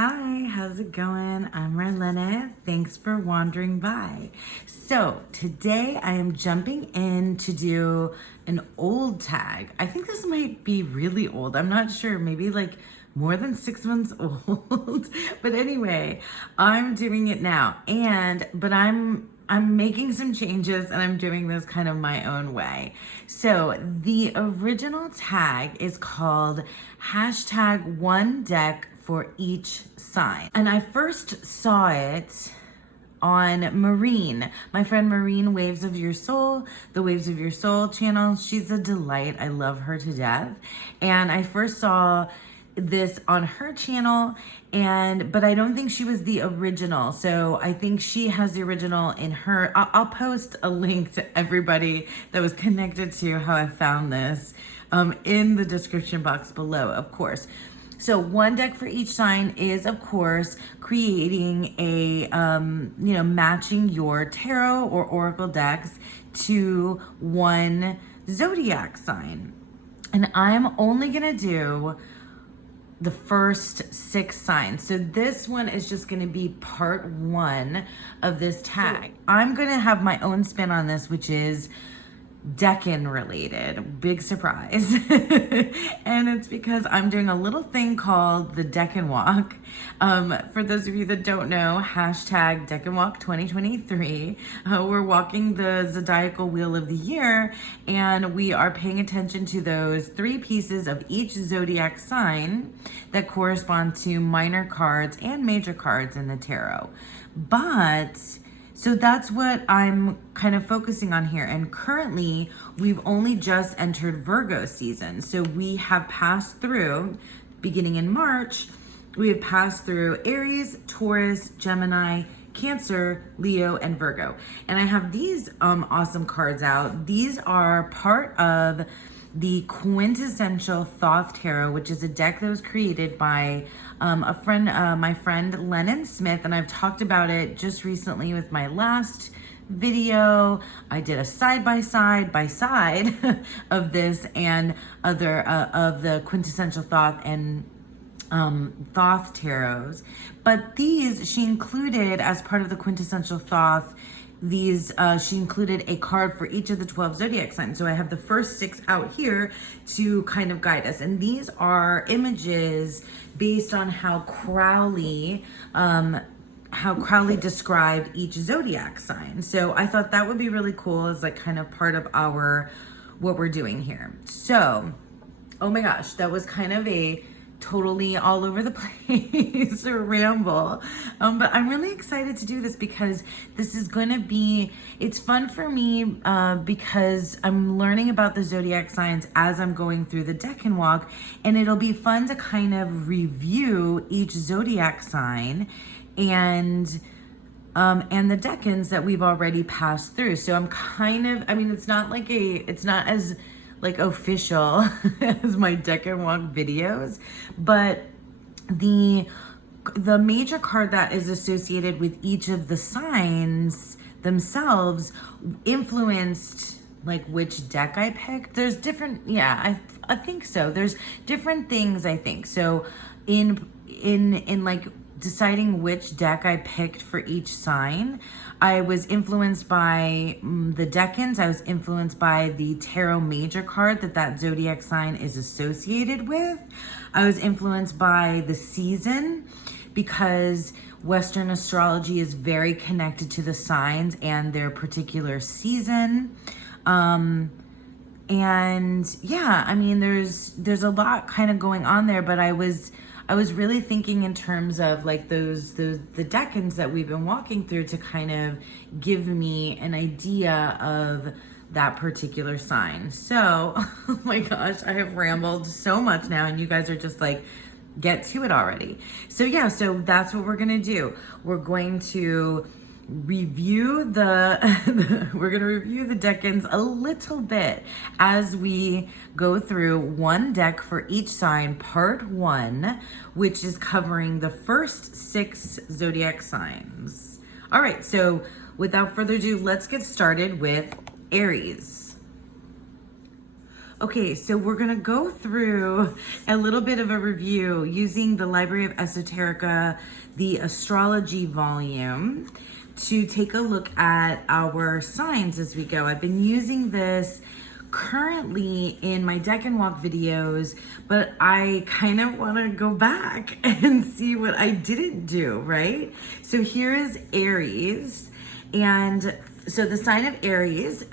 Hi, how's it going? I'm Marlena. Thanks for wandering by. So today I am jumping in to do an old tag. I think this might be really old. I'm not sure, maybe like more than 6 months old. But anyway, I'm doing it now. But I'm making some changes and I'm doing this kind of my own way. So the original tag is called #1 deck for each sign. And I first saw it on Marine, my friend Marine, Waves of Your Soul, the Waves of Your Soul channel. She's a delight. I love her to death. And I first saw this on her channel, but I don't think she was the original. So I think she has the original in her. I'll post a link to everybody that was connected to how I found this in the description box below, of course. So 1 deck for each sign is, of course, creating a, matching your tarot or oracle decks to one zodiac sign. And I'm only gonna do the first 6 signs. So this one is just gonna be part 1 of this tag. I'm gonna have my own spin on this, which is decan related. Big surprise. And it's because I'm doing a little thing called the decan walk. For those of you that don't know, #decan walk 2023. We're walking the zodiacal wheel of the year, and we are paying attention to those 3 pieces of each zodiac sign that correspond to minor cards and major cards in the tarot. So that's what I'm kind of focusing on here. And currently, we've only just entered Virgo season. So we have passed through, beginning in March, we have passed through Aries, Taurus, Gemini, Cancer, Leo, and Virgo. And I have these awesome cards out. These are part of the Quintessential Thoth Tarot, which is a deck that was created by my friend Lennon Smith, and I've talked about it just recently with my last video. I did a side by side of this and other of the Quintessential Thoth and Thoth tarots. But these she included as part of the Quintessential Thoth. She included a card for each of the 12 zodiac signs. So I have the first 6 out here to kind of guide us. And these are images based on how Crowley described each zodiac sign. So I thought that would be really cool as like kind of part of what we're doing here. So, oh my gosh, that was kind of a totally all over the place ramble. But I'm really excited to do this because this is going to be, it's fun for me because I'm learning about the zodiac signs as I'm going through the decan walk, and it'll be fun to kind of review each zodiac sign and the decans that we've already passed through. So I'm it's not as like official as my decan walk videos, but the major card that is associated with each of the signs themselves influenced like which deck I picked. There's different, I think so. There's different things, I think. So in like deciding which deck I picked for each sign, I was influenced by the decans. I was influenced by the tarot major card that zodiac sign is associated with. I was influenced by the season because Western astrology is very connected to the signs and their particular season. There's a lot kind of going on there, but I was really thinking in terms of like the decans that we've been walking through to kind of give me an idea of that particular sign. So, oh my gosh, I have rambled so much now, and you guys are just like, get to it already. So so that's what we're gonna do. We're going to review the decans a little bit as we go through 1 deck for each sign, part 1, which is covering the first 6 zodiac signs. All right, so without further ado, let's get started with Aries. Okay, so we're gonna go through a little bit of a review using the Library of Esoterica, the astrology volume, to take a look at our signs as we go. I've been using this currently in my decan walk videos, but I kind of want to go back and see what I didn't do, right? So here is Aries, and so the sign of Aries,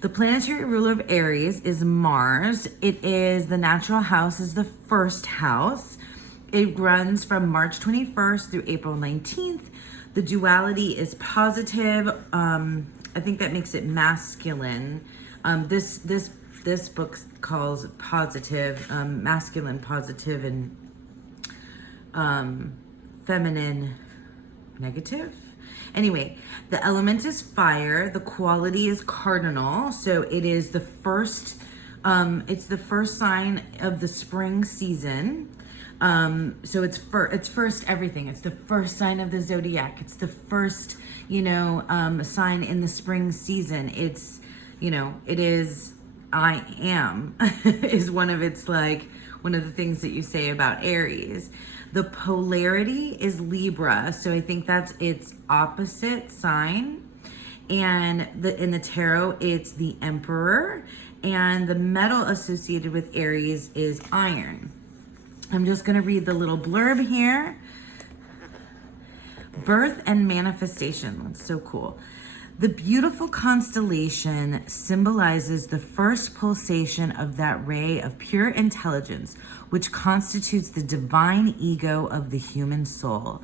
the planetary ruler of Aries is Mars. It is the natural house, is the first house. It runs from March 21st through April 19th. The duality is positive. I think that makes it masculine. This book calls positive, masculine, positive, and feminine, negative. Anyway, the element is fire. The quality is cardinal. So it is the first, it's the first sign of the spring season. So it's first everything. It's the first sign of the zodiac. It's the first, sign in the spring season. It's, it is, I am, is one of the things that you say about Aries. The polarity is Libra, so I think that's its opposite sign. And in the tarot, it's the Emperor, and the metal associated with Aries is iron. I'm just going to read the little blurb here. Birth and manifestation. That's so cool. The beautiful constellation symbolizes the first pulsation of that ray of pure intelligence, which constitutes the divine ego of the human soul.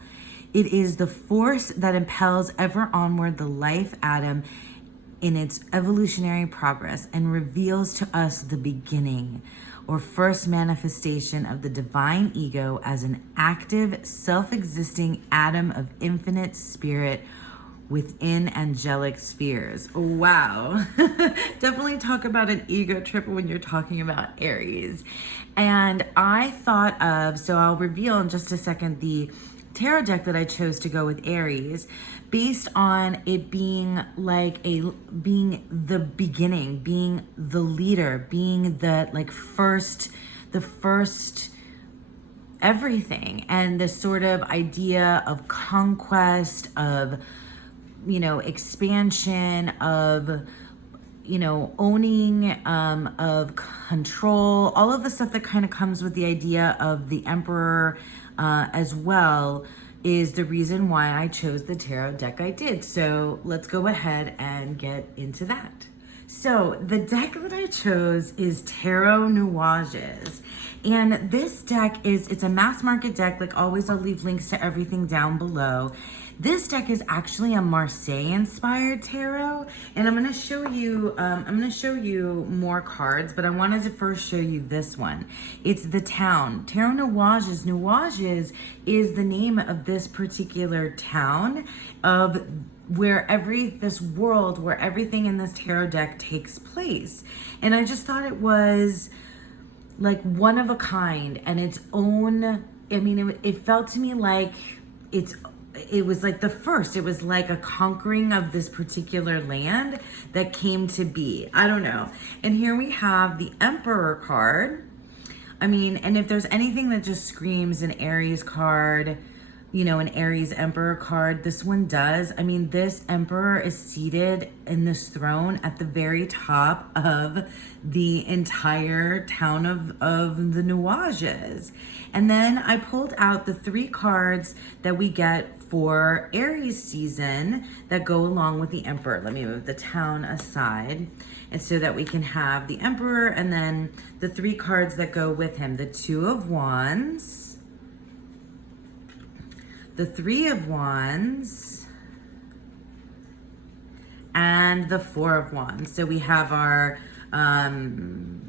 It is the force that impels ever onward the life atom in its evolutionary progress and reveals to us the beginning or first manifestation of the divine ego as an active, self-existing atom of infinite spirit within angelic spheres. Wow. Definitely talk about an ego trip when you're talking about Aries. And I thought of, so I'll reveal in just a second, the tarot deck that I chose to go with Aries, based on it being being the beginning, being the leader, being the first everything, and the sort of idea of conquest, of expansion, of owning, of control, all of the stuff that kind of comes with the idea of the Emperor as well, is the reason why I chose the tarot deck I did. So let's go ahead and get into that. So the deck that I chose is Tarot Nuages. And this deck it's a mass market deck. Like always, I'll leave links to everything down below. This deck is actually a Marseille-inspired tarot, and I'm gonna show you more cards, but I wanted to first show you this one. It's the town. Tarot Nuages. Nuages is the name of this particular town of where this world where everything in this tarot deck takes place. And I just thought it was like one of a kind and its own. I mean, it felt to me like it was like the first. It was like a conquering of this particular land that came to be. I don't know. And here we have the Emperor card. I mean, and if there's anything that just screams an Aries card, an Aries Emperor card, this one does. I mean, this Emperor is seated in this throne at the very top of the entire town of the Nuages. And then I pulled out the 3 cards that we get for Aries season that go along with the Emperor. Let me move the town aside, and so that we can have the Emperor and then the 3 cards that go with him. The 2 of Wands, the 3 of Wands, and the 4 of Wands. So we have our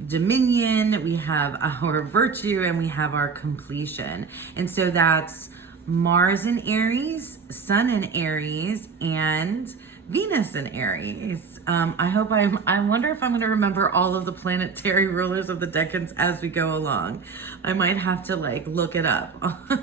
dominion, we have our virtue, and we have our completion. And so that's Mars in Aries, Sun in Aries, and Venus in Aries. I wonder if I'm going to remember all of the planetary rulers of the decans as we go along. I might have to like look it up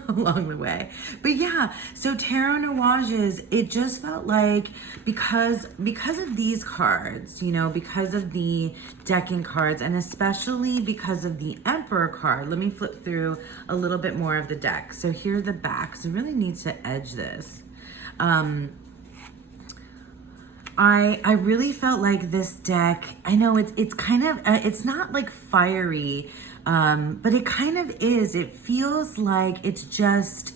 along the way. But yeah, so tarot nuages, it just felt like because of these cards, you know, because of the decan cards, and especially because of the Emperor card. Let me flip through a little bit more of the deck. So here are the backs. I really need to edge this. I really felt like this deck, I know it's kind of, it's not like fiery, but it kind of is. It feels like it's just,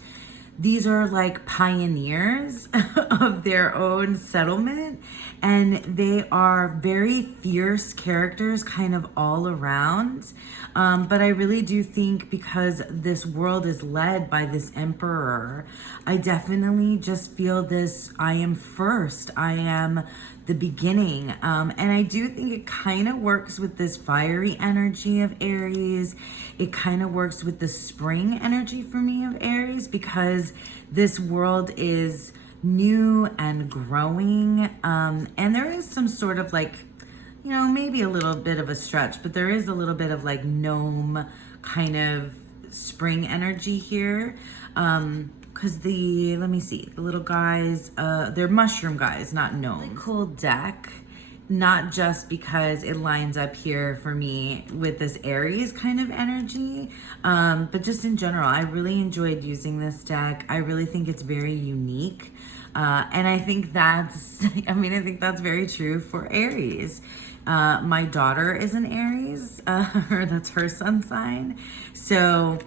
these are like pioneers of their own settlement, and they are very fierce characters kind of all around. But I really do think because this world is led by this emperor, I definitely just feel this, I am first, I am the beginning. And I do think it kind of works with this fiery energy of Aries. It kind of works with the spring energy for me of Aries, because this world is new and growing. And there is some sort of like, you know, maybe a little bit of a stretch, but there is a little bit of like gnome kind of spring energy here. Cause let me see, the little guys, they're mushroom guys, not gnomes. Really cool deck, not just because it lines up here for me with this Aries kind of energy, but just in general, I really enjoyed using this deck. I really think it's very unique. And I think that's, I think that's very true for Aries. My daughter is an Aries, that's her sun sign. So,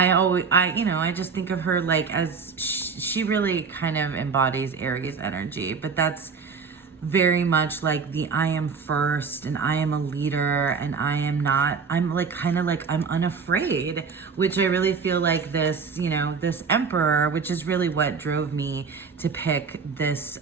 I just think of her like as she really kind of embodies Aries energy, but that's very much like the I am first and I am a leader and I'm like kind of like I'm unafraid, which I really feel like this, you know, this emperor, which is really what drove me to pick this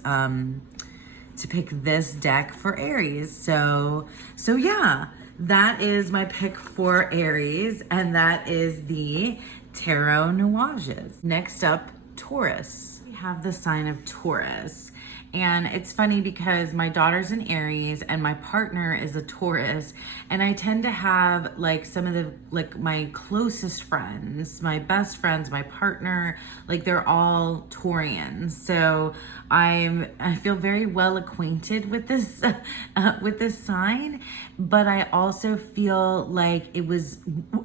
deck for Aries. So yeah, that is my pick for Aries, and that is the tarot nuages. Next up, Taurus. We have the sign of Taurus. And it's funny because my daughter's an Aries and my partner is a Taurus, and I tend to have like some of the like my closest friends, my best friends, my partner, like they're all Taurians. So I feel very well acquainted with this sign, but I also feel like it was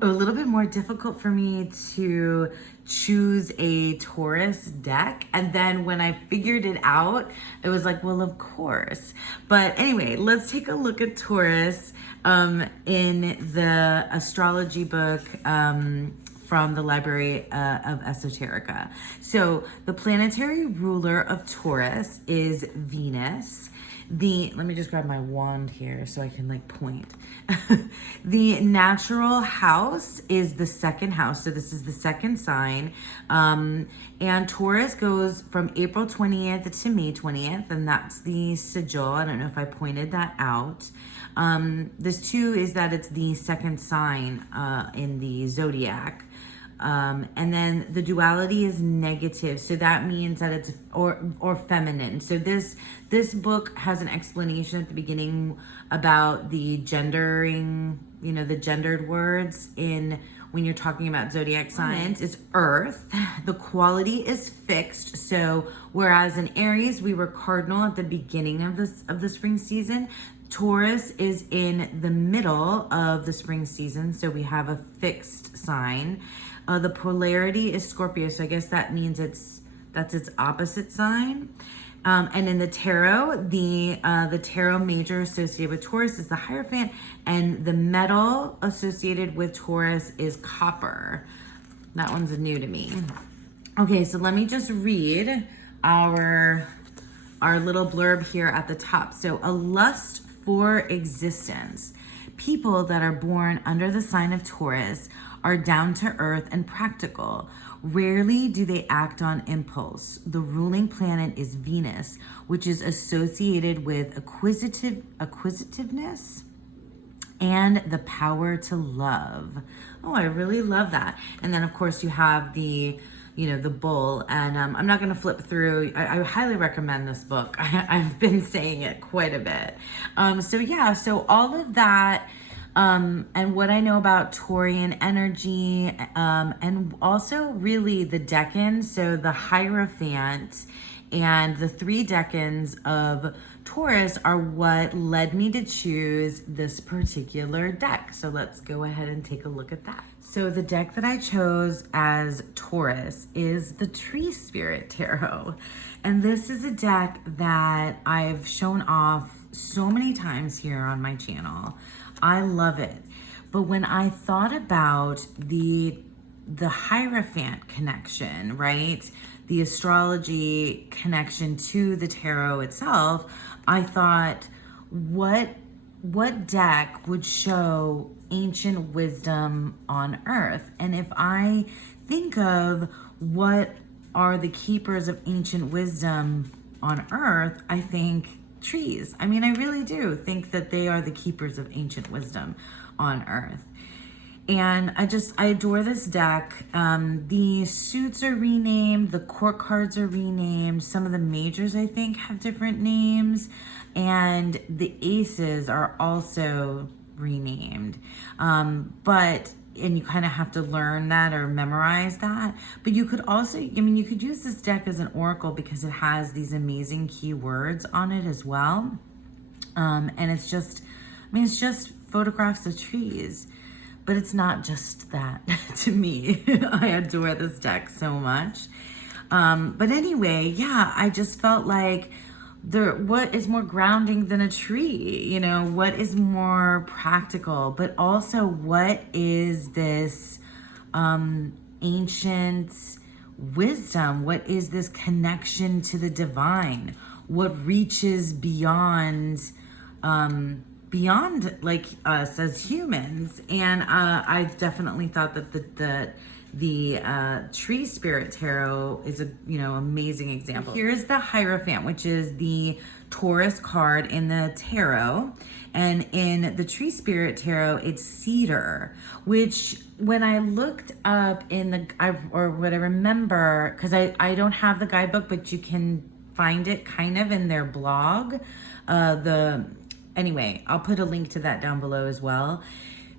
a little bit more difficult for me to choose a Taurus deck. And then when I figured it out, it was like, well, of course. But anyway, let's take a look at Taurus in the astrology book from the Library of Esoterica. So the planetary ruler of Taurus is Venus. Let me just grab my wand here so I can like point. The natural house is the second house. So this is the second sign. And Taurus goes from April 20th to May 20th. And that's the sigil. I don't know if I pointed that out. This too is that it's the second sign in the zodiac. And then the duality is negative, so that means that it's or feminine. So this book has an explanation at the beginning about the gendering, you know, the gendered words in when you're talking about zodiac signs. Is Earth. The quality is fixed. So whereas in Aries we were cardinal at the beginning of the spring season, Taurus is in the middle of the spring season, so we have a fixed sign. The polarity is Scorpio, so I guess that means that's its opposite sign. And in the tarot, the tarot major associated with Taurus is the Hierophant, and the metal associated with Taurus is copper. That one's new to me. Okay, so let me just read our little blurb here at the top. So, a lust for existence. People that are born under the sign of Taurus are down to earth and practical. Rarely do they act on impulse. The ruling planet is Venus, which is associated with acquisitiveness and the power to love. Oh, I really love that. And then of course you have the you know, the bull. And I'm not going to flip through. I highly recommend this book. I've been saying it quite a bit. So yeah, so all of that, and what I know about Taurian energy, and also really the decan, so the Hierophant and the 3 decans of Taurus are what led me to choose this particular deck. So let's go ahead and take a look at that. So the deck that I chose as Taurus is the Tree Spirit Tarot. And this is a deck that I've shown off so many times here on my channel. I love it. But when I thought about the Hierophant connection, right? The astrology connection to the tarot itself, I thought, what deck would show ancient wisdom on earth? And if I think of what are the keepers of ancient wisdom on earth, I think trees. I mean, I really do think that they are the keepers of ancient wisdom on earth. And I adore this deck. The suits are renamed, the court cards are renamed, some of the majors I think have different names, and the aces are also renamed. And you kind of have to learn that or memorize that. But you could also, I mean, you could use this deck as an oracle because it has these amazing keywords on it as well. And it's just, I mean, it's just photographs of trees. But it's not just that to me. I adore this deck so much. But anyway, yeah, I just felt like what is more grounding than a tree? You know, what is more practical? But also, what is this ancient wisdom? What is this connection to the divine? What reaches beyond like us as humans? And I definitely thought that the Tree Spirit Tarot is a amazing example. Here's the Hierophant, which is the Taurus card in the tarot, and in the Tree Spirit Tarot it's cedar, which when I looked up in what I remember, because I don't have the guidebook, but you can find it kind of in their blog. Anyway, I'll put a link to that down below as well.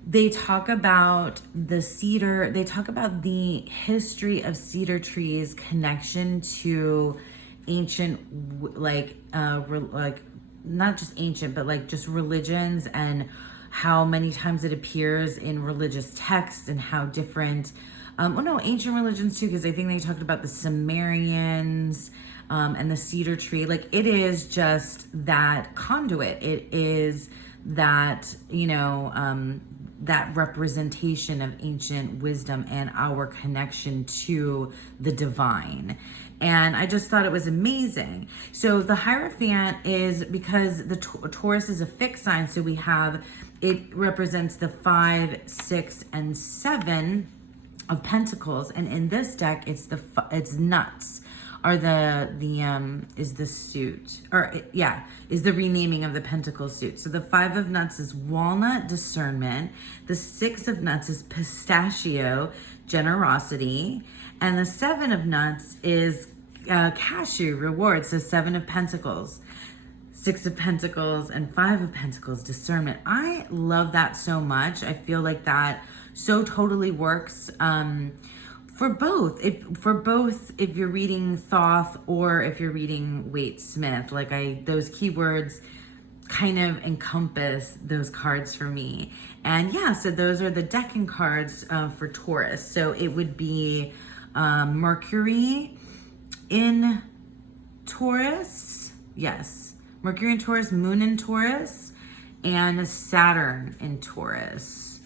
They talk about the cedar, they talk about the history of cedar trees, connection to ancient, like not just ancient, but like just religions, and how many times it appears in religious texts, and how different, ancient religions too, because I think they talked about the Sumerians, and the cedar tree. Like, it is just that conduit. It is that, that representation of ancient wisdom and our connection to the divine. And I just thought it was amazing. So the Hierophant is, because the Taurus is a fixed sign, so it represents the 5, 6, and 7 of Pentacles. And in this deck, it's nuts. Is the suit, is the renaming of the Pentacle suit. So the 5 of nuts is walnut, discernment. The 6 of nuts is pistachio, generosity. And the 7 of nuts is cashew, reward. So 7 of Pentacles, 6 of Pentacles, and 5 of Pentacles, discernment. I love that so much. I feel like that so totally works for both. If you're reading Thoth or if you're reading Waite Smith, those keywords kind of encompass those cards for me. And yeah, so those are the decan cards for Taurus. So it would be Mercury in Taurus, yes, Mercury in Taurus, Moon in Taurus, and Saturn in Taurus.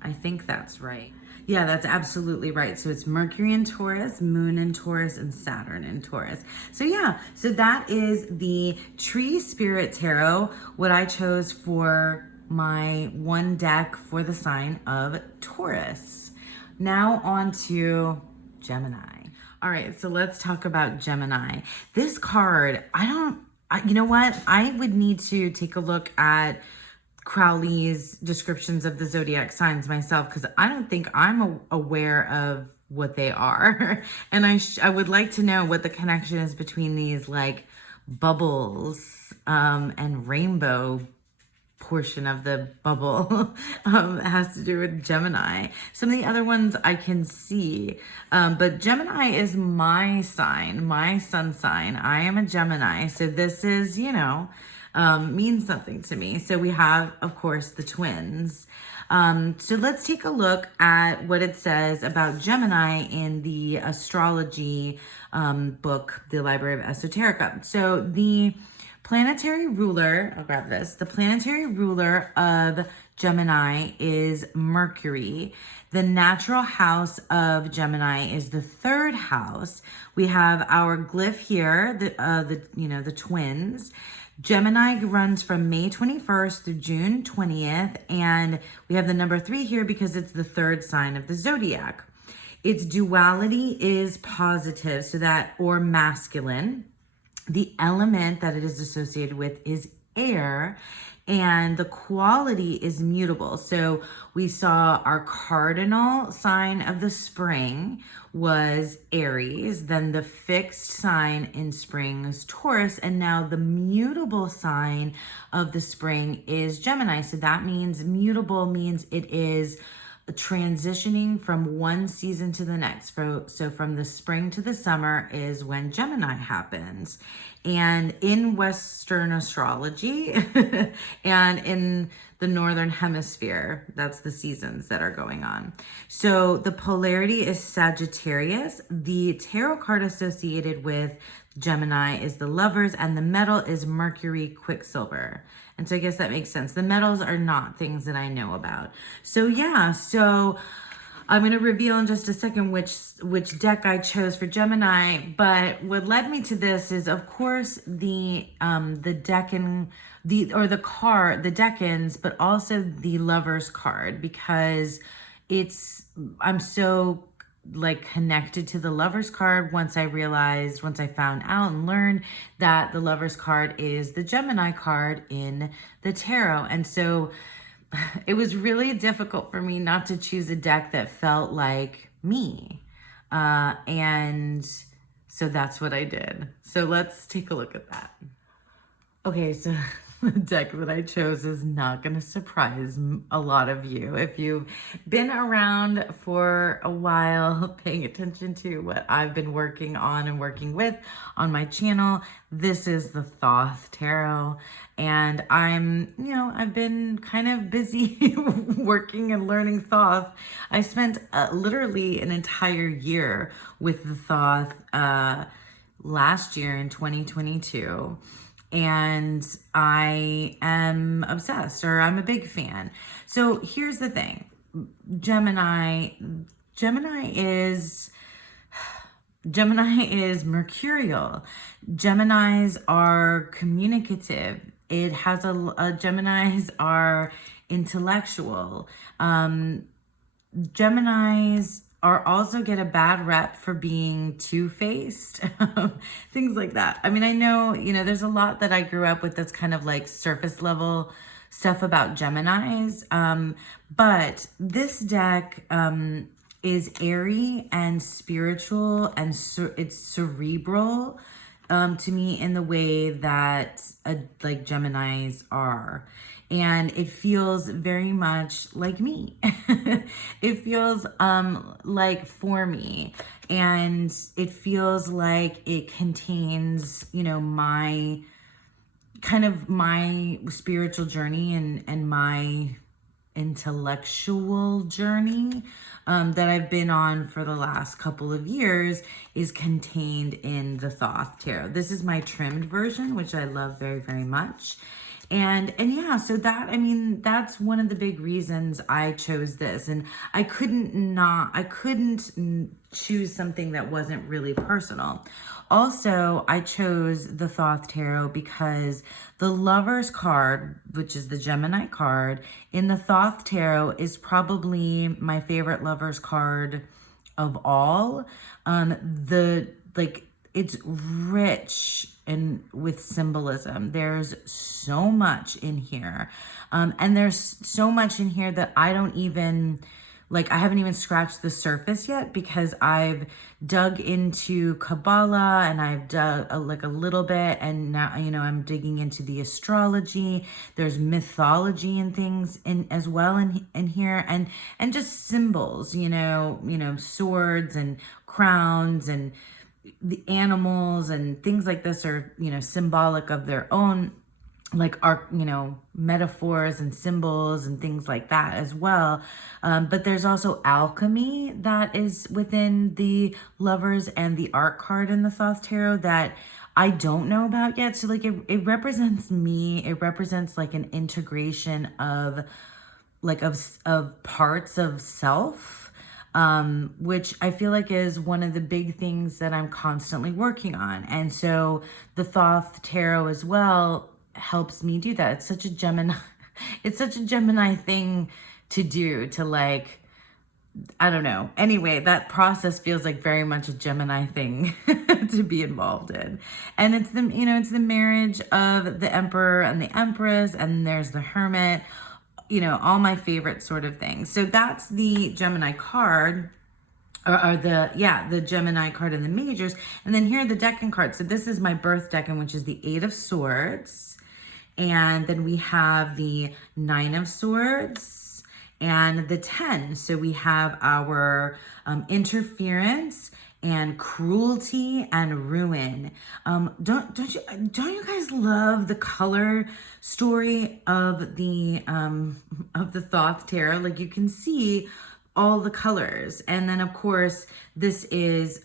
I think that's right. Yeah, that's absolutely right. So it's Mercury in Taurus, Moon in Taurus, and Saturn in Taurus. So yeah, so that is the Tree Spirit Tarot, what I chose for my one deck for the sign of Taurus. Now on to Gemini. All right, so let's talk about Gemini. This card, you know what? I would need to take a look at Crowley's descriptions of the zodiac signs myself, because I don't think I'm aware of what they are. And I would like to know what the connection is between these like bubbles and rainbow portion of the bubble has to do with Gemini. Some of the other ones I can see, but Gemini is my sign, my sun sign. I am a Gemini, so this is, you know, means something to me. So we have, of course, the twins. So let's take a look at what it says about Gemini in the astrology book, the Library of Esoterica. So the planetary ruler, I'll grab this. The planetary ruler of Gemini is Mercury. The natural house of Gemini is the third house. We have our glyph here, the twins. Gemini runs from May 21st through June 20th, and we have the number 3 here because it's the third sign of the zodiac. Its duality is positive, so that, or masculine. The element that it is associated with is air, and the quality is mutable. So we saw our cardinal sign of the spring was Aries, then the fixed sign in spring is Taurus, and now the mutable sign of the spring is Gemini. So that means mutable means it is transitioning from one season to the next. So from the spring to the summer is when Gemini happens. And in Western astrology and in the Northern Hemisphere, that's the seasons that are going on. So the polarity is Sagittarius. The tarot card associated with Gemini is the Lovers, and the metal is Mercury Quicksilver. And so I guess that makes sense. The metals are not things that I know about. So yeah, so I'm going to reveal in just a second which deck I chose for Gemini. But what led me to this is, of course, the decan, the decans, but also the Lovers card, because I'm so like connected to the Lovers card once I found out and learned that the Lovers card is the Gemini card in the tarot. And so it was really difficult for me not to choose a deck that felt like me. And so that's what I did. So let's take a look at that. Okay, so the deck that I chose is not going to surprise a lot of you. If you've been around for a while, paying attention to what I've been working on and working with on my channel, this is the Thoth Tarot. And I've been kind of busy working and learning Thoth. I spent literally an entire year with the Thoth last year in 2022. And I am obsessed, or I'm a big fan. So here's the thing. Gemini is mercurial. Geminis are communicative. It has Geminis are intellectual. Geminis are also get a bad rep for being two-faced, things like that. I mean, I know, there's a lot that I grew up with that's kind of like surface level stuff about Geminis. But this deck is airy and spiritual, and it's cerebral to me in the way that like Geminis are. And it feels very much like me. It feels like for me. And it feels like it contains, my spiritual journey and my intellectual journey that I've been on for the last couple of years is contained in the Thoth Tarot. This is my trimmed version, which I love very, very much. And yeah, so that's one of the big reasons I chose this. And I couldn't choose something that wasn't really personal. Also, I chose the Thoth Tarot because the Lovers card, which is the Gemini card, in the Thoth Tarot is probably my favorite Lovers card of all. It's rich and with symbolism. There's so much in here. And there's so much in here that I don't even like I haven't even scratched the surface yet, because I've dug into Kabbalah and I've dug like a little bit, and now, you know, I'm digging into the astrology. There's mythology and things in as well in here, and just symbols, you know, swords and crowns, and the animals and things like this are, you know, symbolic of their own, like art, you know, metaphors and symbols and things like that as well. But there's also alchemy that is within the Lovers and the Art card in the Thoth Tarot that I don't know about yet. So like it represents me. It represents like an integration of like of parts of self, which I feel like is one of the big things that I'm constantly working on. And so the Thoth Tarot as well helps me do that. It's such a Gemini, it's such a Gemini thing to do, to like, I don't know. Anyway, that process feels like very much a Gemini thing to be involved in. And it's the, you know, it's the marriage of the Emperor and the Empress, and there's the Hermit, you know, all my favorite sort of things. So that's the Gemini card, or the Gemini card in the majors. And then here are the decan cards. So this is my birth decan, which is the 8 of Swords. And then we have the 9 of Swords and the 10. So we have our interference and cruelty and ruin. Don't you guys love the color story of the Thoth Tarot? Like you can see all the colors. And then of course this is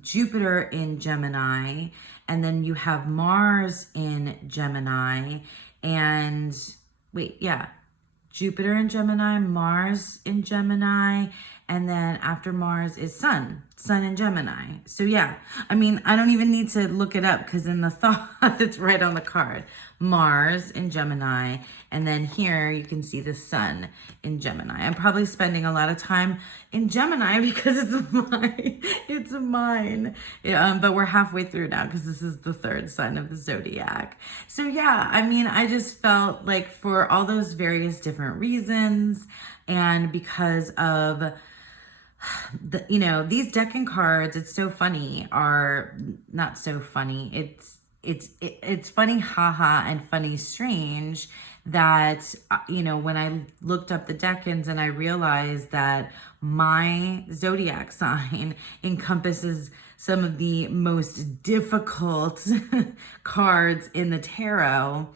Jupiter in Gemini, and then you have Mars in Gemini, and Jupiter in Gemini, Mars in Gemini, and then after Mars is Sun in Gemini. So yeah, I mean, I don't even need to look it up because in the Thoth, it's right on the card. Mars in Gemini, and then here you can see the Sun in Gemini. I'm probably spending a lot of time in Gemini because it's mine. Yeah, but we're halfway through now because this is the 3rd sign of the zodiac. So yeah, I mean, I just felt like for all those various different reasons, and because of the, you know, these decan cards, it's so funny, are not so funny. It's funny, haha, and funny, strange that, you know, when I looked up the decans and I realized that my zodiac sign encompasses some of the most difficult cards in the tarot,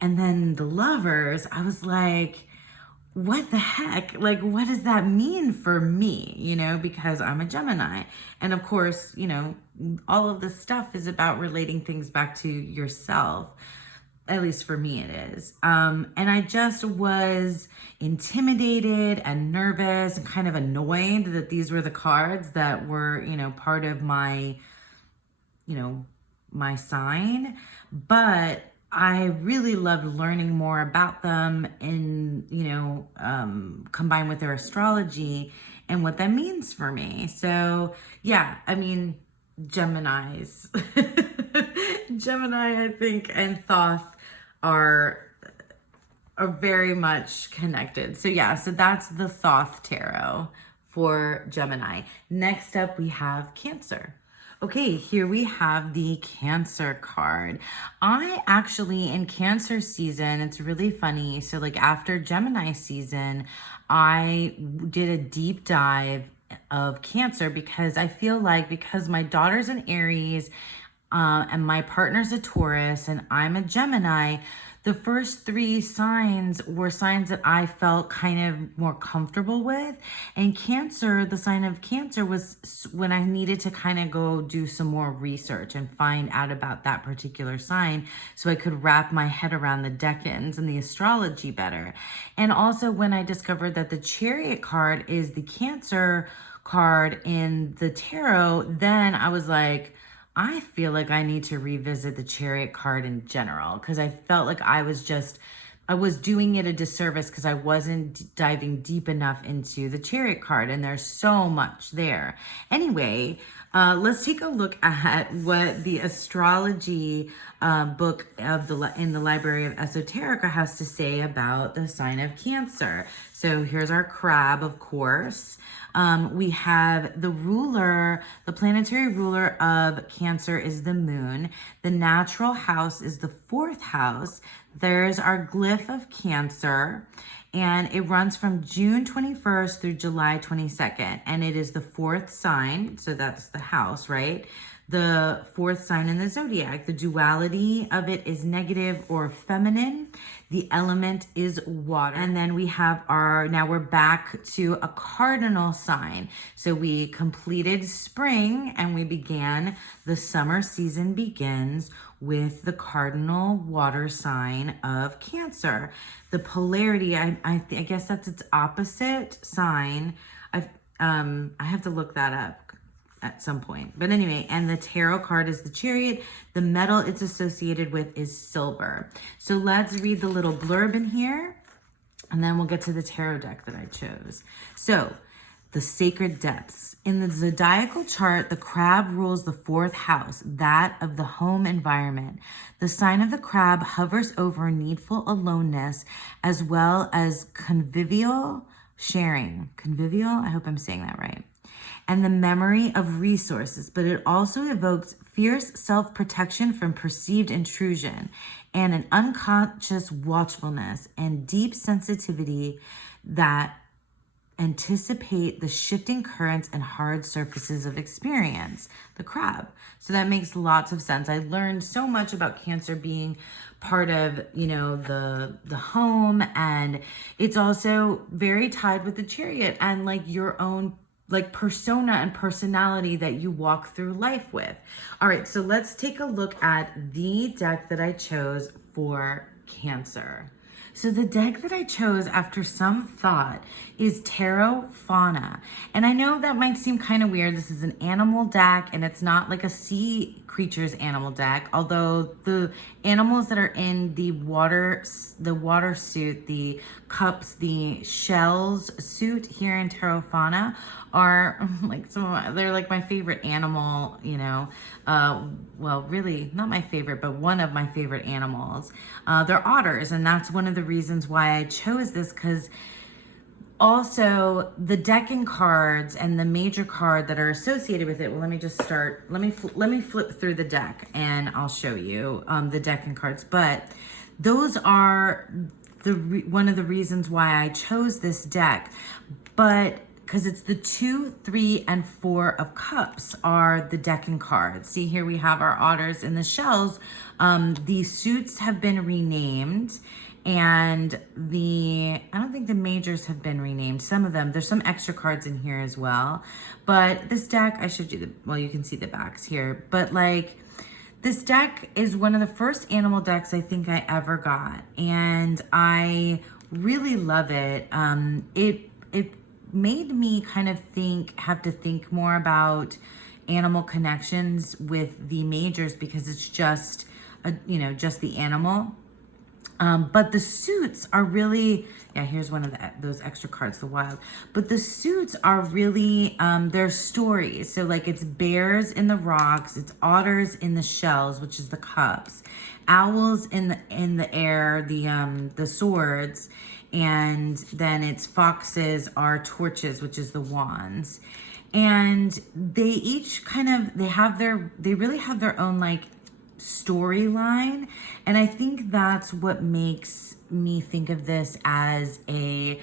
and then the Lovers, I was like, what the heck? Like, what does that mean for me? You know, because I'm a Gemini. And of course, you know, all of this stuff is about relating things back to yourself. At least for me it is. And I just was intimidated and nervous and kind of annoyed that these were the cards that were, you know, part of my, you know, my sign. But I really loved learning more about them and, you know, combined with their astrology and what that means for me. So yeah, I mean, Geminis, Gemini, I think, and Thoth are very much connected. So yeah, so that's the Thoth Tarot for Gemini. Next up, we have Cancer. Okay, here we have the Cancer card. I actually, in Cancer season, it's really funny. So like after Gemini season, I did a deep dive of Cancer because I feel like because my daughter's an Aries, and my partner's a Taurus and I'm a Gemini, the first 3 signs were signs that I felt kind of more comfortable with. And Cancer, the sign of Cancer, was when I needed to kind of go do some more research and find out about that particular sign so I could wrap my head around the decans and the astrology better. And also when I discovered that the Chariot card is the Cancer card in the tarot, then I was like, I feel like I need to revisit the Chariot card in general because I felt like I was doing it a disservice because I wasn't diving deep enough into the Chariot card, and there's so much there. Anyway, let's take a look at what the astrology book of in the Library of Esoterica has to say about the sign of Cancer. So here's our crab, of course. We have the ruler, the planetary ruler of Cancer is the moon. The natural house is the 4th house. There's our glyph of Cancer, and it runs from June 21st through July 22nd. And it is the 4th sign, so that's the house, right? The 4th sign in the zodiac. The duality of it is negative or feminine. The element is water. And then we have now we're back to a cardinal sign. So we completed spring and we began, the summer season begins with the cardinal water sign of Cancer. The polarity, I guess that's its opposite sign. I have to look that up at some point. But anyway, and the tarot card is the Chariot. The metal it's associated with is silver. So let's read the little blurb in here, and then we'll get to the tarot deck that I chose. So, the sacred depths. In the zodiacal chart, the crab rules the 4th house, that of the home environment. The sign of the crab hovers over needful aloneness as well as convivial sharing. Convivial? I hope I'm saying that right. And the memory of resources, but it also evokes fierce self-protection from perceived intrusion and an unconscious watchfulness and deep sensitivity that anticipate the shifting currents and hard surfaces of experience, the crab. So that makes lots of sense. I learned so much about Cancer being part of, you know, the home, and it's also very tied with the Chariot and like your own like persona and personality that you walk through life with. All right, so let's take a look at the deck that I chose for Cancer. So the deck that I chose after some thought is Tarot Fauna. And I know that might seem kind of weird. This is an animal deck and it's not like a sea creatures animal deck, although the animals that are in the water suit, the cups, the shells suit here in Tarot Fauna are like they're like my favorite animal, you know, well, really not my favorite, but one of my favorite animals. They're otters, and that's one of the reasons why I chose this, because also the decan cards and the major card that are associated with it. Well, let me just start. Let me flip through the deck and I'll show you the decan cards. But those are one of the reasons why I chose this deck. But because it's the 2, 3, and 4 of cups are the decan cards. See, here we have our otters in the shells. The suits have been renamed, and I don't think the majors have been renamed. Some of them, there's some extra cards in here as well. But this deck, I showed you well, you can see the backs here. But like, this deck is one of the first animal decks I think I ever got, and I really love it. It made me kind of have to think more about animal connections with the majors, because it's just just the animal. But the suits are really, here's one of those extra cards, the wild. But the suits are really, they're stories. So like it's bears in the rocks, it's otters in the shells, which is the cups, owls in the air, the swords, and then it's foxes are torches, which is the wands. And they each they really have their own like storyline, and I think that's what makes me think of this as a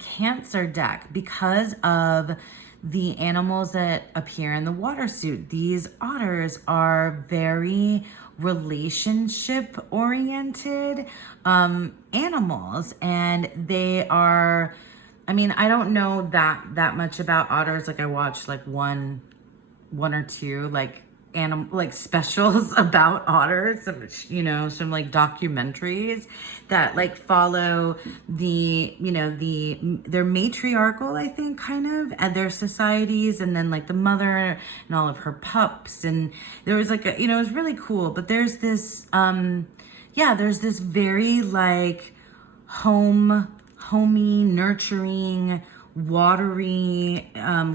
Cancer deck, because of the animals that appear in the water suit. These otters are very relationship oriented animals, and they are, I mean, I don't know that much about otters. Like I watched like one or two like specials about otters, some like documentaries that like follow they're matriarchal, I think, kind of, and their societies, and then like the mother and all of her pups, and there was like it was really cool. But there's this there's this very like homey, nurturing, watery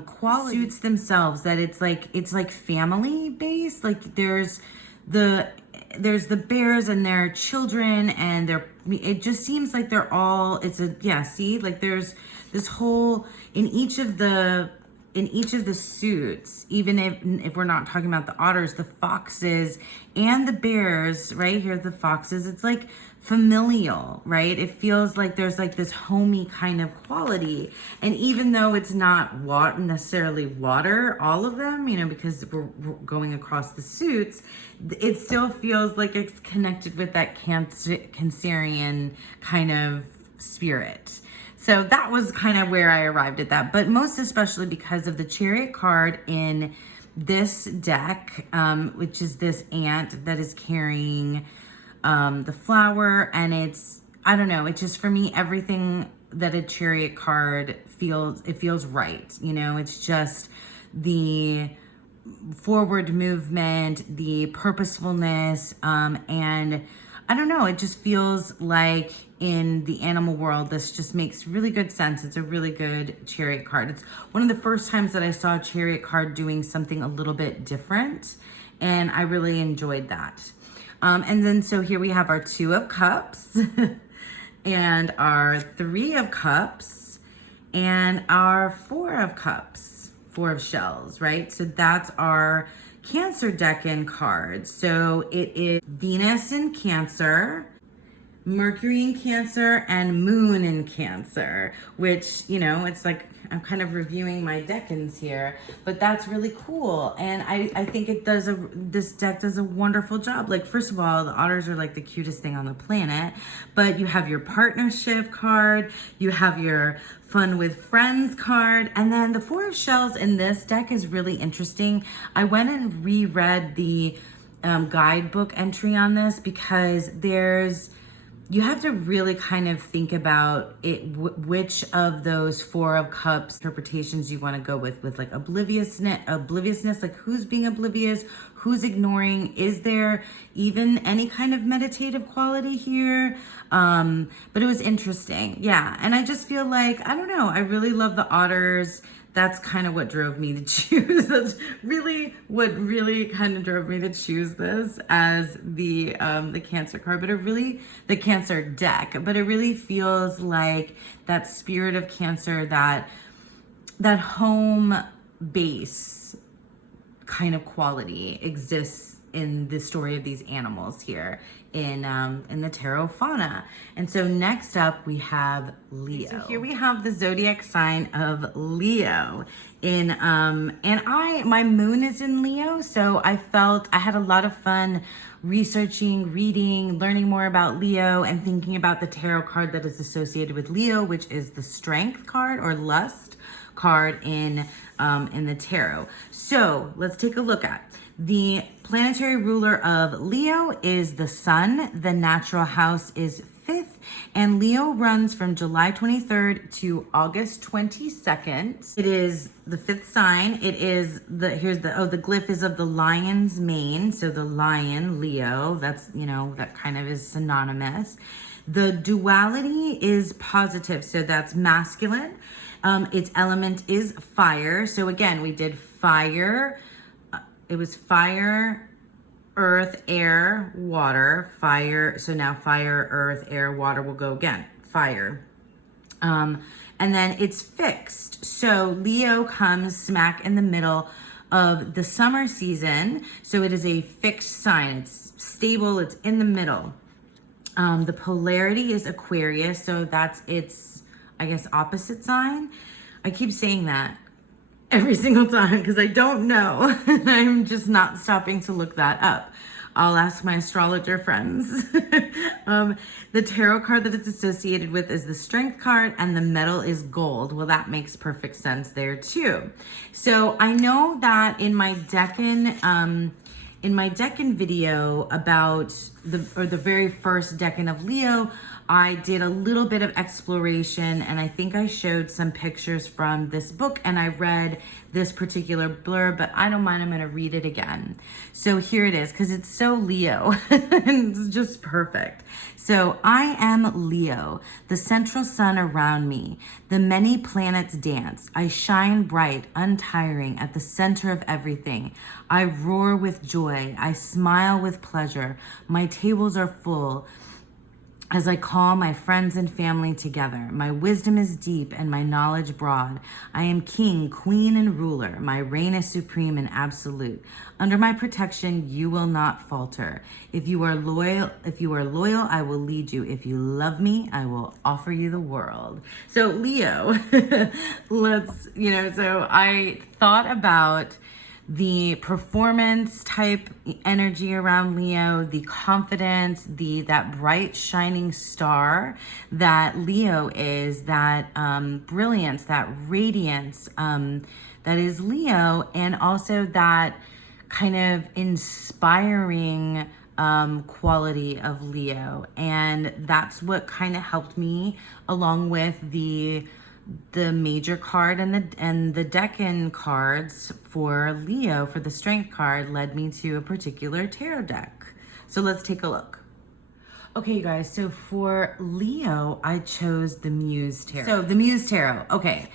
quality suits themselves, that it's like family based. Like there's there's the bears and their children, and it just seems like they're all, see, like there's this whole, in each of the suits, even if we're not talking about the otters, the foxes and the bears, right here, the foxes, it's like familial, right? It feels like there's like this homey kind of quality. And even though it's not necessarily water, all of them, because we're going across the suits, it still feels like it's connected with that Cancerian kind of spirit. So that was kind of where I arrived at that, but most especially because of the Chariot card in this deck, which is this ant that is carrying the flower, and I don't know, it's just, for me, everything that a Chariot card feels right. It's just the forward movement, the purposefulness, and I don't know, it just feels like in the animal world, this just makes really good sense. It's a really good Chariot card. It's one of the first times that I saw a Chariot card doing something a little bit different, and I really enjoyed that. And then, so here we have our 2 of Cups and our 3 of Cups and our 4 of Cups, 4 of Shells, right? So that's our Cancer decan card. So it is Venus in Cancer, Mercury in Cancer, and Moon in Cancer, which, it's like I'm kind of reviewing my decans here, but that's really cool. And I think this deck does a wonderful job. Like, first of all, the otters are like the cutest thing on the planet, but you have your partnership card, you have your fun with friends card, and then the 4 of Shells in this deck is really interesting. I went and reread the guidebook entry on this, because you have to really kind of think about it, which of those 4 of Cups interpretations you want to go with like obliviousness, like who's being oblivious, who's ignoring, is there even any kind of meditative quality here? But it was interesting. Yeah. And I just feel like, I don't know, I really love the otters. That's kind of what drove me to choose. That's really what really kind of drove me to choose this as the Cancer card, the Cancer deck. But it really feels like that spirit of Cancer, that home base kind of quality exists in the story of these animals here in the tarot fauna. And so next up we have Leo. So here we have the zodiac sign of Leo and my moon is in Leo, so I felt I had a lot of fun researching, reading, learning more about Leo, and thinking about the tarot card that is associated with Leo, which is the Strength card or Lust card in the tarot. So let's take a look at the planetary ruler of Leo is the sun. The natural house is 5th, and Leo runs from July 23rd to August 22nd. It is the 5th sign. It is the glyph is of the lion's mane. So the lion, Leo, that's, that kind of is synonymous. The duality is positive. So that's masculine. Its element is fire. So again, we did fire. It was fire, earth, air, water, fire. So now fire, earth, air, water will go again. Fire. And then it's fixed. So Leo comes smack in the middle of the summer season. So it is a fixed sign. It's stable. It's in the middle. The polarity is Aquarius. So that's its, I guess, opposite sign. I keep saying that every single time because I don't know. I'm just not stopping to look that up. I'll ask my astrologer friends. The tarot card that it's associated with is the Strength card, and the metal is gold. Well, that makes perfect sense there too. So I know that in my decan video about the very first decan of Leo, I did a little bit of exploration, and I think I showed some pictures from this book, and I read this particular blurb, but I don't mind, I'm gonna read it again. So here it is, because it's so Leo, and it's just perfect. So I am Leo, the central sun around me, the many planets dance. I shine bright, untiring, at the center of everything. I roar with joy, I smile with pleasure. My tables are full as I call my friends and family together. My wisdom is deep and my knowledge broad. I am king, queen, and ruler. My reign is supreme and absolute. Under my protection, you will not falter. If you are loyal, I will lead you. If you love me, I will offer you the world. So Leo, so I thought about the performance type energy around Leo, the confidence, that bright shining star that Leo is, that brilliance, that radiance that is Leo, and also that kind of inspiring quality of Leo. And that's what kind of helped me, along with the major card and the decan cards for Leo, for the strength card, led me to a particular tarot deck. So let's take a look. Okay, you guys, so for Leo, I chose the Muse Tarot. So the Muse Tarot, okay.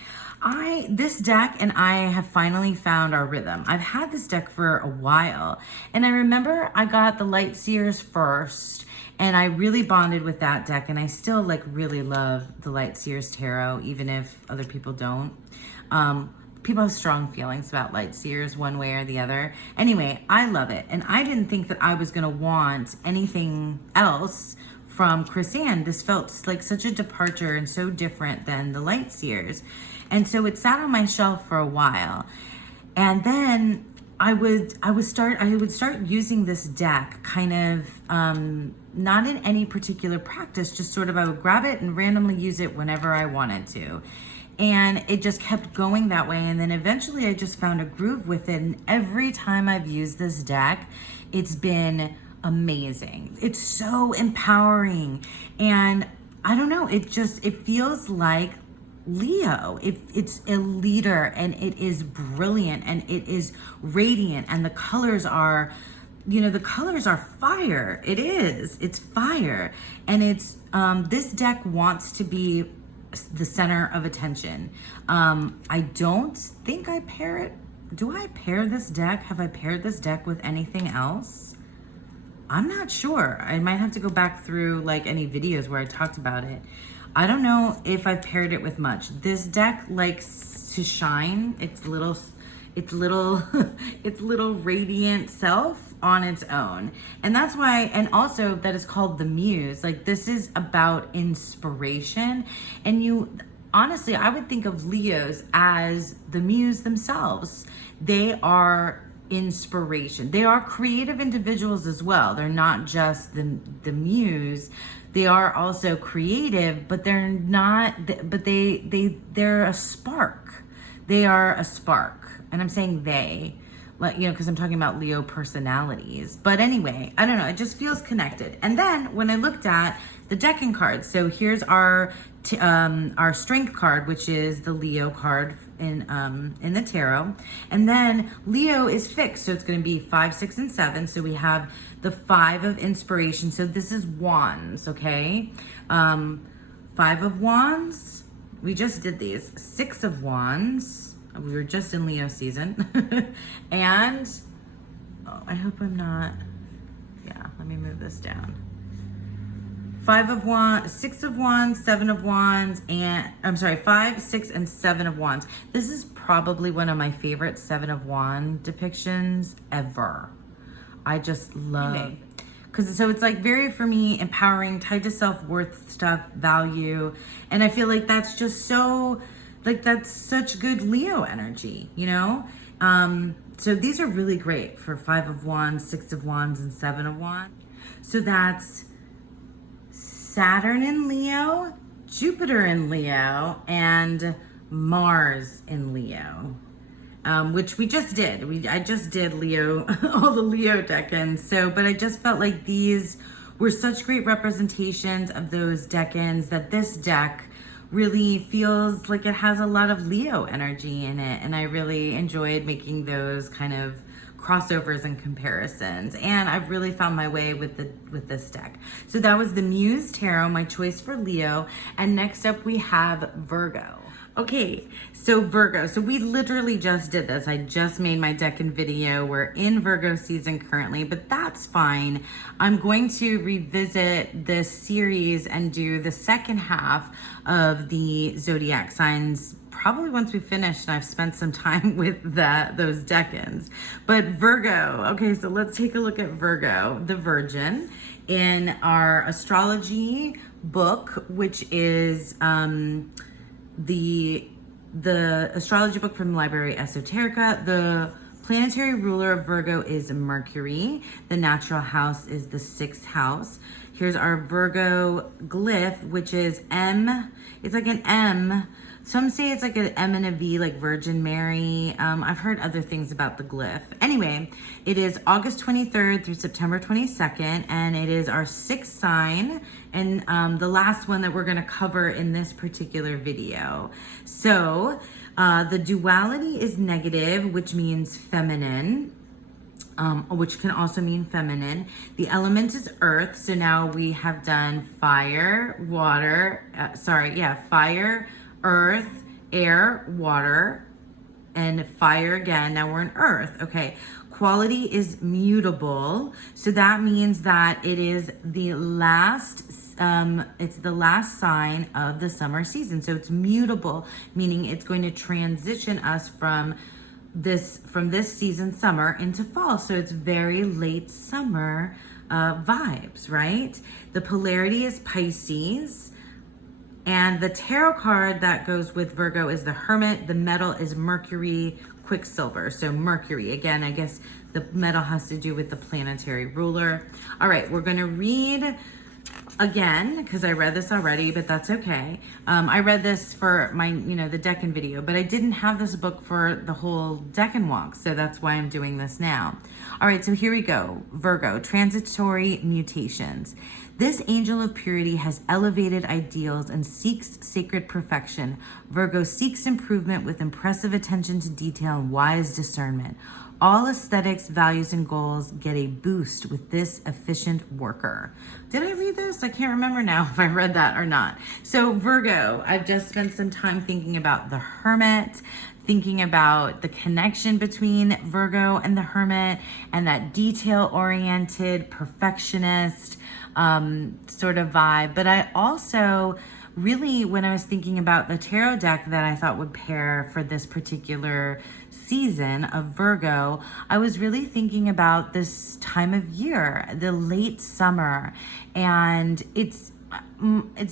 This deck and I have finally found our rhythm. I've had this deck for a while, and I remember I got the Light Seers first, and I really bonded with that deck, and I still really love the Light Seers Tarot, even if other people don't. People have strong feelings about Light Seers one way or the other. Anyway, I love it, and I didn't think that I was gonna want anything else from Chris-Anne. This felt like such a departure and so different than the Light Seers. And so it sat on my shelf for a while. And then I would start using this deck kind of not in any particular practice, just sort of I would grab it and randomly use it whenever I wanted to. And it just kept going that way. And then eventually I just found a groove with it. And every time I've used this deck, it's been amazing. It's so empowering. And I don't know, it feels like Leo. It's a leader, and it is brilliant, and it is radiant, and the colors are, fire. It's fire. And it's, this deck wants to be the center of attention. I don't think I pair it. Do I pair this deck? Have I paired this deck with anything else? I'm not sure. I might have to go back through any videos where I talked about it. I don't know if I've paired it with much. This deck likes to shine its little radiant self on its own. And that's why, and also that is called the Muse. This is about inspiration. And honestly, I would think of Leos as the Muse themselves. They are inspiration. They are creative individuals as well. They're not just the Muse. They are also creative, but they're not, but they're a spark. They are a spark. And I'm saying they, because I'm talking about Leo personalities. But anyway, I don't know, it just feels connected. And then when I looked at the decan cards, so here's our strength card, which is the Leo card in the tarot. And then Leo is fixed, so it's going to be 5, 6, and 7. So we have the 5 of inspiration. So this is wands, okay? 5 of wands. We just did these. 6 of wands. We were just in Leo season. And I hope I'm not. Yeah, let me move this down. 5 of wands, 6 of wands, 7 of wands, and 5, 6, and 7 of wands. This is probably one of my favorite 7 of wand depictions ever. I just love, so it's very, for me, empowering, tied to self-worth stuff, value. And I feel like that's just so, that's such good Leo energy, So these are really great for 5 of wands, 6 of wands, and 7 of wands. So that's Saturn in Leo, Jupiter in Leo, and Mars in Leo, which we just did. I just did Leo, all the Leo decans. But I just felt like these were such great representations of those decans that this deck really feels like it has a lot of Leo energy in it. And I really enjoyed making those kind of crossovers and comparisons, and I've really found my way with this deck. So that was the Muse Tarot, my choice for Leo. And next up we have Virgo. Okay, so Virgo. So we literally just did this. I just made my decan video. We're in Virgo season currently, but that's fine. I'm going to revisit this series and do the second half of the zodiac signs probably once we finish and I've spent some time with those decans. But Virgo, okay, so let's take a look at Virgo, the Virgin, in our astrology book, which is the astrology book from Library Esoterica. The planetary ruler of Virgo is Mercury. The natural house is the 6th house. Here's our Virgo glyph, which is M. It's like an M. Some say it's like an M and a V, like Virgin Mary. I've heard other things about the glyph. Anyway, it is August 23rd through September 22nd, and it is our 6th sign, and the last one that we're gonna cover in this particular video. So the duality is negative, which means feminine. Which can also mean feminine. The element is earth. So now we have done fire, water, fire, earth, air, water, and fire again. Now we're in earth. Okay. Quality is mutable. So that means that it is the last sign of the summer season. So it's mutable, meaning it's going to transition us from this season, summer, into fall. So it's very late summer vibes, right? The polarity is Pisces. And the tarot card that goes with Virgo is the Hermit. The metal is Mercury, Quicksilver. So Mercury, again, I guess the metal has to do with the planetary ruler. All right, we're gonna read again, because I read this already, but that's okay. I read this for my, the decan video, but I didn't have this book for the whole decan walk, so that's why I'm doing this now. All right, so here we go. Virgo, transitory mutations. This angel of purity has elevated ideals and seeks sacred perfection. Virgo seeks improvement with impressive attention to detail and wise discernment. All aesthetics, values, and goals get a boost with this efficient worker. Did I read this? I can't remember now if I read that or not. So Virgo, I've just spent some time thinking about the Hermit, thinking about the connection between Virgo and the Hermit, and that detail-oriented, perfectionist sort of vibe. But I also really, when I was thinking about the tarot deck that I thought would pair for this particular season of Virgo, I was really thinking about this time of year, the late summer. And it's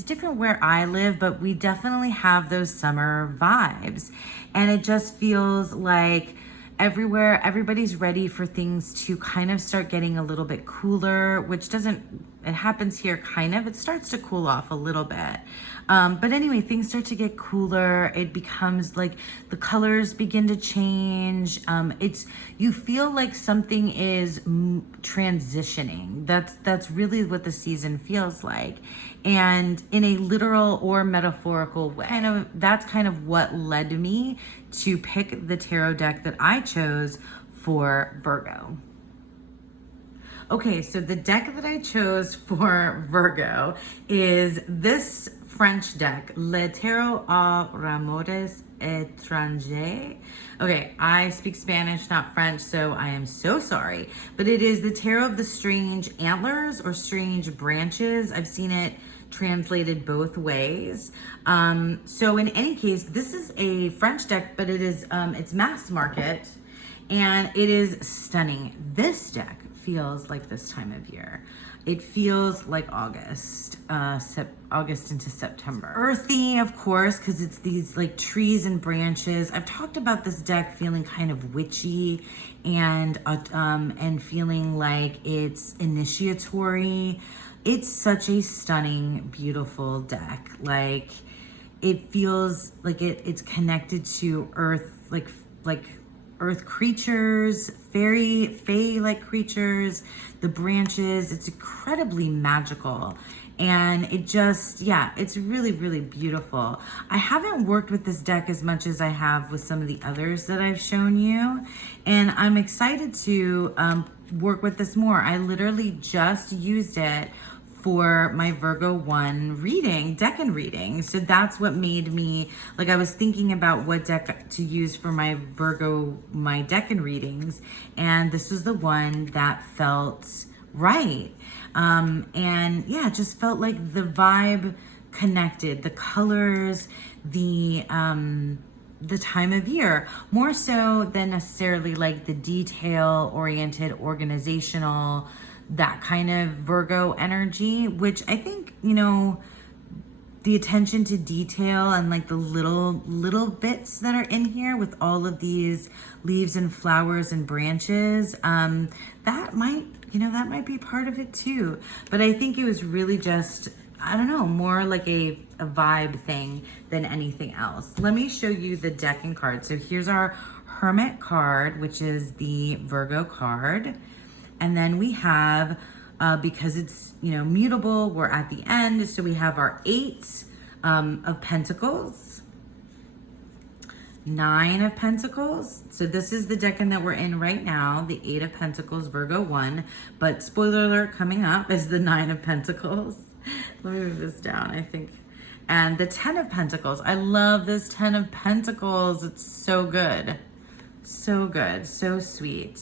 different where I live, but we definitely have those summer vibes. And it just feels like everywhere, everybody's ready for things to kind of start getting a little bit cooler, which it happens here kind of. It starts to cool off a little bit. But anyway, things start to get cooler. It becomes like the colors begin to change. You feel like something is transitioning. That's really what the season feels like. And in a literal or metaphorical way, that's kind of what led me to pick the tarot deck that I chose for Virgo. Okay, so the deck that I chose for Virgo is this French deck, Le Tarot aux Amours Étrangers. Okay, I speak Spanish, not French, so I am so sorry. But it is the Tarot of the Strange Antlers or Strange Branches. I've seen it translated both ways. So in any case, this is a French deck, but it's mass market, and it is stunning. This deck feels like this time of year. It feels like August into September. Earthy, of course, because it's these like trees and branches. I've talked about this deck feeling kind of witchy and feeling like it's initiatory. It's such a stunning, beautiful deck. Like, it feels like it's connected to earth, like earth creatures, fae-like creatures, the branches. It's incredibly magical. And it just, yeah, it's really, really beautiful. I haven't worked with this deck as much as I have with some of the others that I've shown you. And I'm excited to work with this more. I literally just used it for my Virgo 1 reading, decan reading. So that's what made me, like, I was thinking about what deck to use for my decan readings. And this was the one that felt right. And yeah, it just felt like the vibe connected, the colors, the time of year, more so than necessarily like the detail oriented, organizational, that kind of Virgo energy, which I think, you know, the attention to detail and like the little bits that are in here with all of these leaves and flowers and branches, that might be part of it too. But I think it was really just, I don't know, more like a vibe thing than anything else. Let me show you the decan card. So here's our Hermit card, which is the Virgo card. And then we have, because it's, you know, mutable, we're at the end. So we have our 8 of Pentacles, 9 of Pentacles. So this is the decan that we're in right now, the 8 of Pentacles, Virgo 1. But spoiler alert, coming up is the 9 of Pentacles. Let me move this down, I think. And the 10 of Pentacles. I love this 10 of Pentacles. It's so good. So good. So sweet.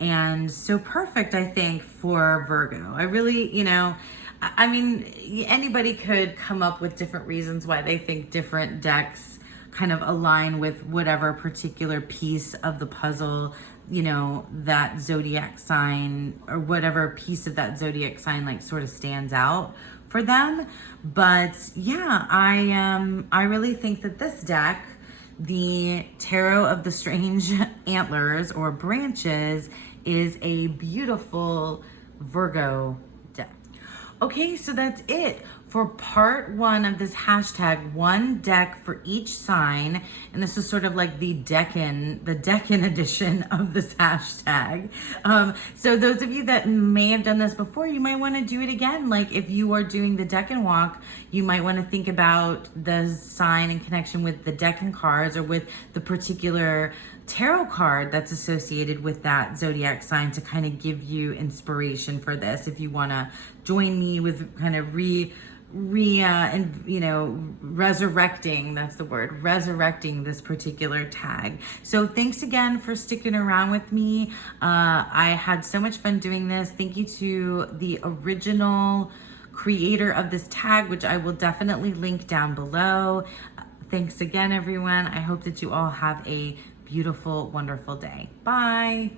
And so perfect, I think, for Virgo. I really, you know, I mean, anybody could come up with different reasons why they think different decks kind of align with whatever particular piece of the puzzle, you know, that zodiac sign or whatever piece of that zodiac sign like sort of stands out for them. But yeah, I really think that this deck, the Tarot of the Strange Antlers or Branches, is a beautiful Virgo deck. Okay, so that's it for part 1 of this hashtag, 1 deck for each sign. And this is sort of like the decan edition of this hashtag. So those of you that may have done this before, you might want to do it again. Like if you are doing the decan walk, you might want to think about the sign in connection with the decan cards or with the particular tarot card that's associated with that zodiac sign to kind of give you inspiration for this. If you want to join me with kind of resurrecting, that's the word, resurrecting this particular tag. So thanks again for sticking around with me. I had so much fun doing this. Thank you to the original creator of this tag, which I will definitely link down below. Thanks again, everyone. I hope that you all have a beautiful, wonderful day. Bye.